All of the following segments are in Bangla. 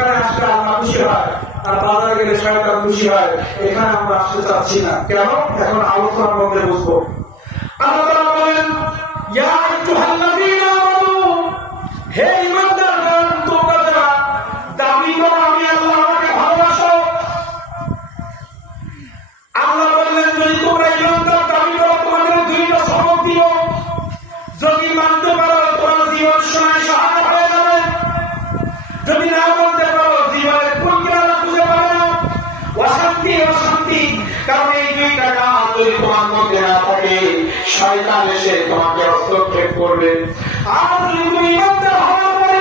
অনুষ্ঠানে আসলে আল্লাহ খুশি হয়, আর বাজারে গেলে শয়তান খুশি হয়। এখানে আমরা আসতে চাচ্ছি না। কেন? এখন আলোচনার মধ্যে বুঝবো। আল্লাহ তাআলা বলেন, ইয়া আইয়ুহাল্লাযীনা আমানু, হে ঈমানদারগণ, তোমরা যারা দাবি করো আমি আল্লাহ আমাকে ভালোবাসো। আল্লাহ বললেন, যদি তোমরা ঈমানদার দাবি করো তোমাদের দুইটা সবক দিব। যদি মানতে পারো তোমার জীবন সময় সহায় হয়ে যাবে, যদি না বলতে পারো জীবনের পরিকল্পনা খুঁজে পাবে না। অশান্তি অশান্তি, কারণ এই দুইটা কাজ যদি তোমার মধ্যে না থাকে শয়তান এসে তোমাকে হস্তক্ষেপ করবে। আর যদি তুমি ঈমানদার হওয়ার পরে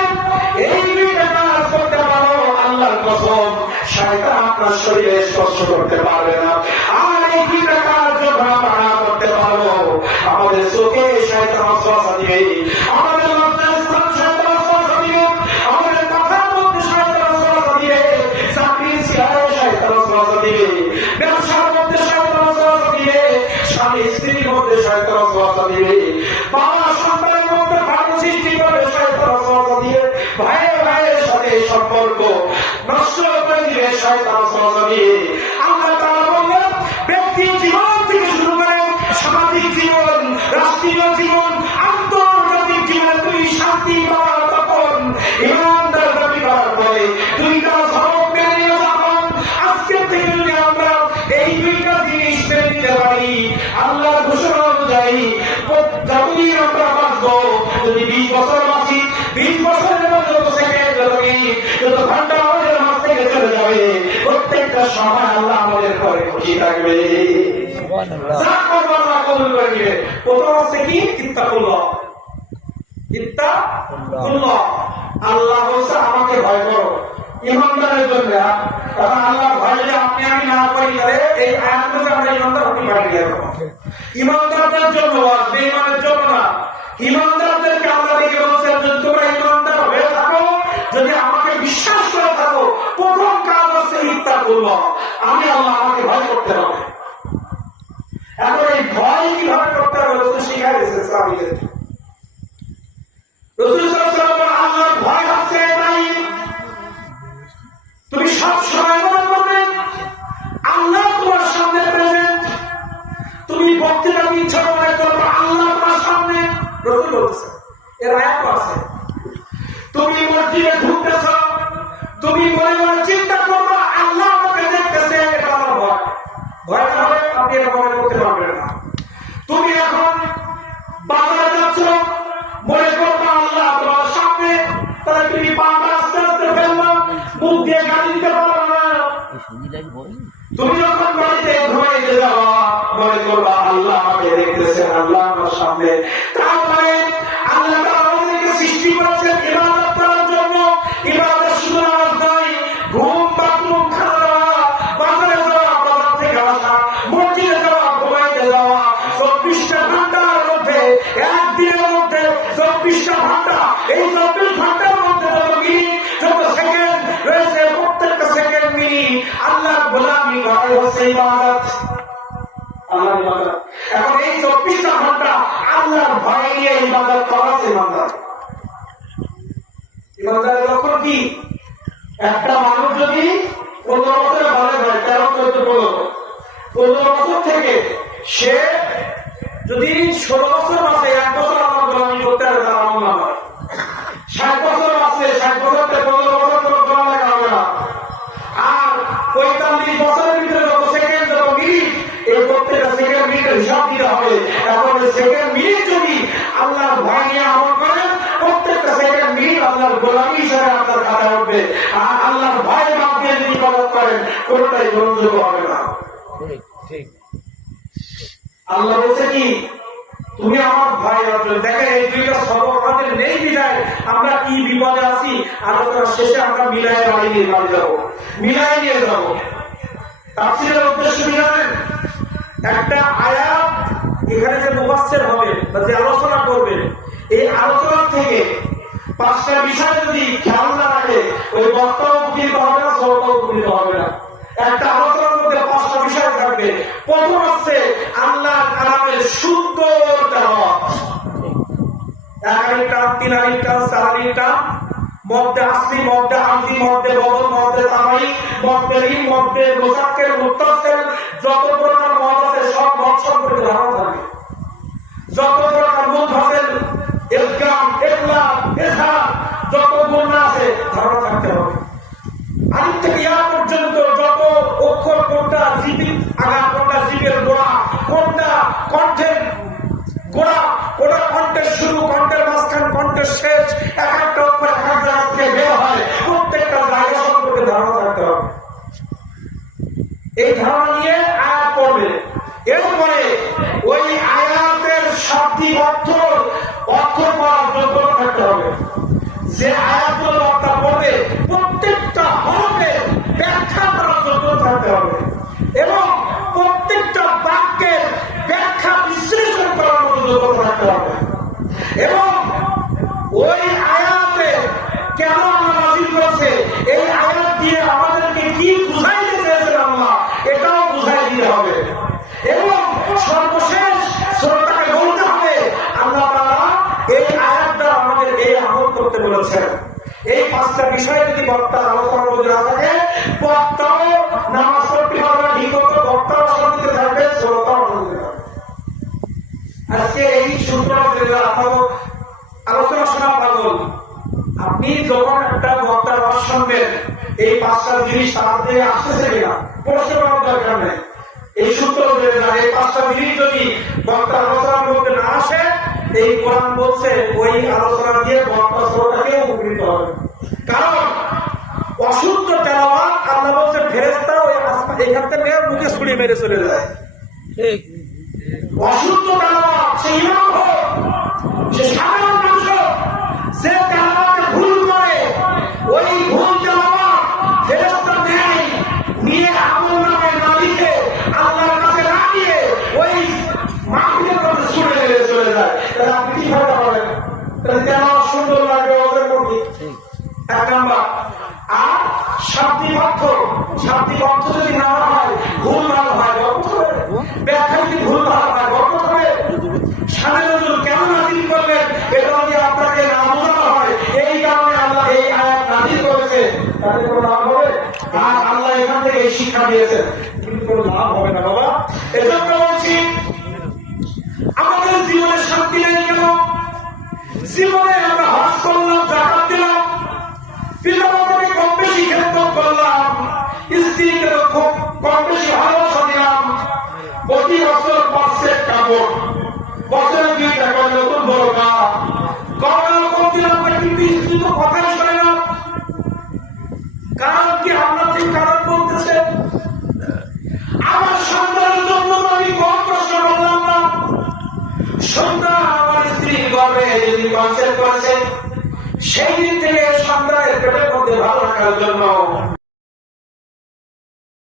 এই দুইটা কাজ করতে পারো, আল্লাহর কসম শয়তান আপনার শরীরে স্পর্শ করতে পারবে না। আর এই দুইটা কাজ যখন আমরা না করতে পারবো, আমাদের চোখে শয়তান ওয়াসওয়াসা দিবে, আমাদের লজ্জার স্থান শয়তান ওয়াসওয়াসা দিবে, আমাদের কথার মধ্যে শয়তান ওয়াসওয়াসা দিবে, চাকরির চেহারে শয়তান ওয়াসওয়াসা দিবে, ব্যবসার মধ্যে শয়তান ওয়াসওয়াসা দিবে, স্বামী স্ত্রীর মধ্যে শয়তান ওয়াসওয়াসা দিবে, বাবা সন্তানের মধ্যে ভালো সৃষ্টি করবে শয়তান ওয়াসওয়াসা দিবে, ভাইয়ের ভাইয়ের সাথে সম্পর্ক নষ্ট করে দিবে শয়তান ওয়াসওয়াসা দিবে। আল্লাহ তাআলা বললেন, ব্যক্তির জীবন থেকে শুরু করে সামাজিক জীবন, রাষ্ট্রীয় জীবন, আন্তর্জাতিক জীবনে তুমি শান্তি পাওয়ার তখন ঈমানদার দাবি করার পরে দুইটা সবক মেনে যখন আজকের থেকে যদি আমরা এই দুইটা জিনিস মেনে নিতে পারি, আল্লাহর ঘোষণা অনুযায়ী যতদিন আমরা বাঁচবো, যদি 20 বছর বাঁচি, 20 বছরের মধ্যে যত সেকেন্ড যত ঘন্টা আমাদের হাত থেকে চলে যাবে, প্রত্যেকটা সময় আল্লাহ আমাদের পরে খুশি থাকবে। যা করবো আল্লাহ কবুল করে নিবে। প্রথম হচ্ছে কি? ইত্তাকুল্লাহ। ইত্তাকুল্লাহ, আল্লাহ বলছে আমাকে ভয় করো। ঈমানদারের জন্য কারণ আল্লাহ ভয় যদি আপনি আমি না করি, তাহলে এই আয়াতগুলো আমরা ঈমানদার হতে পারি না। ঈমানদারদের জন্য, বেঈমানের জন্য না। ঈমানদারদেরকে আল্লাহ দেখে বলছেন, যদি তোমরা ঈমানদার হয়ে থাকো, যদি আমাকে বিশ্বাস করে থাকো, প্রথম কাজ হচ্ছে ইত্তাকুল্লাহ, আমি আল্লাহ আমাকে ভয় করতে হবে। এখন এই ভয় কিভাবে করতে হবে রসুল শিখাই দিয়েছেন সাহাবীদের। রাসূল সাল্লাল্লাহু আলাইহি ওয়াসাল্লাম আল্লাহর ভয় হচ্ছে এটাই, তুমি সব সময় মনে করবে আল্লাহ তোমার সামনে প্রেজেন্ট। তুমি বক্তৃতা ইচ্ছা মনে করবে আল্লাহ তোমার সামনে। রাসূল বলতেছে, এর আয়াত আছে, তুমি মসজিদে ঢুকতেছ, তুমি মনে মনে চিন্তা করবে আল্লাহ আমাকে দেখতেছে, এটা আমার ভয়। ভয় না হলে আপনি এটা মনে করতে পারবেন না। তুমি এখন বাজারে যাচ্ছ, মনে করবা আল্লাহ তোমার সামনে, তাহলে তুমি পাটা আস্তে আস্তে ফেলবা, মুখ দিয়ে গালি দিতে পারবে না। তুমি যখন বাড়িতে ঘুমাইতে যাবা, মনে করবা আল্লাহ আমাকে দেখতেছে, আল্লাহ আমার সামনে। তারপরে আল্লাহ আমাদেরকে সৃষ্টি করেছেন ইবাদত করার জন্য। ইবাদত শুধু নামাজ নয়, ঘুম, বাথরুম, খাওয়া দাওয়া, বাজারে যাওয়া, বাজার থেকে আসা, মসজিদে যাওয়া, ঘুমাইতে যাওয়া, 24টা ঘন্টার মধ্যে, একদিনের মধ্যে 24টা ঘন্টা, এই 24 ঘন্টার মধ্যে যত মিনিট, যত সেকেন্ড রয়েছে, প্রত্যেকটা সেকেন্ড মিনিট আল্লাহর গোলামি করা হচ্ছে ইবাদত। আল্লাহর ইবাদত। এখন এই 24টা ঘন্টা আল্লাহর ভয় নিয়ে ইবাদত করা হচ্ছে ইবাদত। ইবাদতের লক্ষ্য কি? একটা মানুষ যদি 15 বছরে বালেগ হয়, 13, 14, 15 বছর থেকে সে যদি 16 বছর বাঁচে, 1 বছর আমার গোলামি করতে হবে, তার আমল না হয়। 60 বছর বাঁচে, 60 বছর থেকে 15 বছর কোনো গোলাম লেখা হবে না। আর 45 বছরের ভিতরে যত সেকেন্ড, যত মিনিট, এই প্রত্যেকটা সেকেন্ড মিনিটের হিসাব দিতে হবে। এখন সেকেন্ড মিনিট যদি আল্লাহর ভয় নিয়ে আমল করেন, প্রত্যেকটা সেকেন্ড মিনিট আল্লাহর গোলামি হিসাবে আপনার খাতায় উঠবে। আর আল্লাহর ভয় বাদ দিয়ে যদি ইবাদত করেন, কোনটাই গ্রহণযোগ্য হবে না। আল্লাহ বলছে কি, তুমি আমার ভয় অর্জন। দেখেন এই দুইটা সবক আমাদের নেই বিদায় আমরা কি বিপদে আছি, আলোচনার শেষে আমরা মিলাই বাড়ি নিয়ে বাড়ি যাবো, মিলাই নিয়ে যাবো। তাফসীরের উদ্দেশ্য কি জানেন? একটা আয়াত এখানে যে মুফাসসির হবে বা যে আলোচনা করবে, এই আলোচনা থেকে 5টা বিষয় যদি খেয়াল না রাখে, ওই বক্তাও উপকৃত হবে না, শ্রোতাও উপকৃত হবে না। একটা আলোচনার মধ্যে 5টা বিষয় থাকবে। প্রথম হচ্ছে আল্লাহর কালামের সুন্দর তেলাওয়াত। 1 আলিফ টান, 3 আলিফ টান, 4 আলিফ টান, মধ্যে আসলি, মধ্যে আমজি, মধ্যে বদল, মধ্যে তামাই, মধ্যে রিম, মধ্যে মোজাক্কের, মুত্তাসিল, যত প্রকার মদ আছে সব মদ সম্পর্কে ধারণা থাকে। যত প্রকার মুনফাসিল, ইলগাম, ইখলাম, ইজহার, যত গুণ আছে ধারণা থাকতে হবে। আলিফ থেকে ইয়া পর্যন্ত যত অক্ষর, কোনটা জিপির আগা, কোনটা জিপের গোড়া, কোনটা কণ্ঠের গোড়া, কোনটা কণ্ঠের শুরু, কণ্ঠের মাঝখান, কণ্ঠের শেষ, এক একটা অক্ষর এক এক জায়গা থেকে বের হয়, প্রত্যেকটা জায়গা সম্পর্কে ধারণা থাকতে হবে। এই ধারণা নিয়ে আয়াত পড়বে। এরপরে ওই আয়াতের শাব্দিক অর্থ করার যোগ্যতা থাকতে হবে। যে আয়াতগুলো বক্তা পড়বে প্রত্যেকটা হরফে ব্যাখ্যা করার যোগ্যতা থাকতে হবে এবং প্রত্যেকটা বাক্যের ব্যাখ্যা বিশ্লেষণ করার মতো যোগ্যতা থাকতে হবে এবং ওই আয়াতে কেন আল্লাহ নাযিল করেছে, এই আয়াত দিয়ে আমাদেরকে কি বুঝাইতে চেয়েছেন আল্লাহ, এটাও বুঝাই দিতে হবে এবং সর্বশেষ শ্রোতাকে বলতে হবে আল্লাহ তাআলা এই আয়াত দ্বারা আমাদের এই আমল করতে বলেছেন। এই পাঁচটা বিষয় যদি বক্তার আলোচনার মধ্যে না থাকে, বক্তাও নামাজ পড়তে পারবে না ঠিক মতো, বক্তাও শান্তিতে থাকবে, শ্রোতাও শান্তিতে থাকবে। আজকে এই সূত্র আলোচনা শোনা পাগল। আপনি যখন একটা বক্তার রস শুনবেন, এই পাঁচটা জিনিস তার থেকে আসতেছে কিনা প্রশ্ন করার দরকার নেই। এই সূত্র এই পাঁচটা জিনিস যদি বক্তার আলোচনার মধ্যে না আসে, এই কোরআন বলছে ওই আলোচনা দিয়ে বক্তা শ্রোতাকে উপকৃত হবে। কারণ অশুদ্ধ তেলাওয়াত আল্লাহ বলছে ফেরেশতা ওই আসমান এখান থেকে মুখে ছুড়ে মেরে চলে যায়। অশুদ্ধ তেলাওয়াত সে ইমাম হোক, সে সাধারণ মানুষ হোক, যে তেলাওয়াতে ভুল করে ওই ভুল তেলাওয়াত ফেরেশতা নেয়, নিয়ে আমলনামায় না লিখে আল্লাহর কাছে না দিয়ে ওই মাহফিলের মধ্যে ছুড়ে মেরে চলে যায়। তাহলে আপনি কি ভাবে পাবেন? তাহলে তেলাওয়াত সুন্দর লাগবে ওদের মধ্যে এক নাম্বার। আর শাব্দিক অর্থ যদি না হয়, ভুল ভালো হয়, বরকত হবে। ব্যাখ্যা যদি ভুল ভালো হয়, বরকত হবে। শানে নজুল কেন নাযিল করলেন, এটা যদি আপনাকে না বোঝানো হয়, এই কারণে আল্লাহ এই আয়াত নাযিল করেছে, তাতে কোনো লাভ হবে? আর আল্লাহ এখান থেকে এই শিক্ষা দিয়েছেন, কিন্তু কোনো লাভ হবে না বাবা। এজন্য বলছি আমাদের জীবনে শান্তি নেই কেন? জীবনে আমরা হজ করলাম, যাকাত দিলাম, পিতামাতাকে কম বেশি খেদমত করলাম, স্ত্রীকে খুব কম বেশি ভালোবাসা দিলাম, প্রতি বছর 5 সেট কাপড়, বছরে 2 টাকা নতুন বড় কাপ, করোনা কম দিলাম, কিন্তু স্ত্রী তো কথাই শোনে না। কারণ কি? আল্লাহ ঠিক কারণ বলতেছে। আমার সন্তানের জন্য আমি কম কষ্ট করলাম না, সন্তান আমার স্ত্রীর গর্ভে যদি কনসেপ্ট করেছে, সেই দিন থেকে সন্তানের পেটের মধ্যে ভালো রাখার জন্য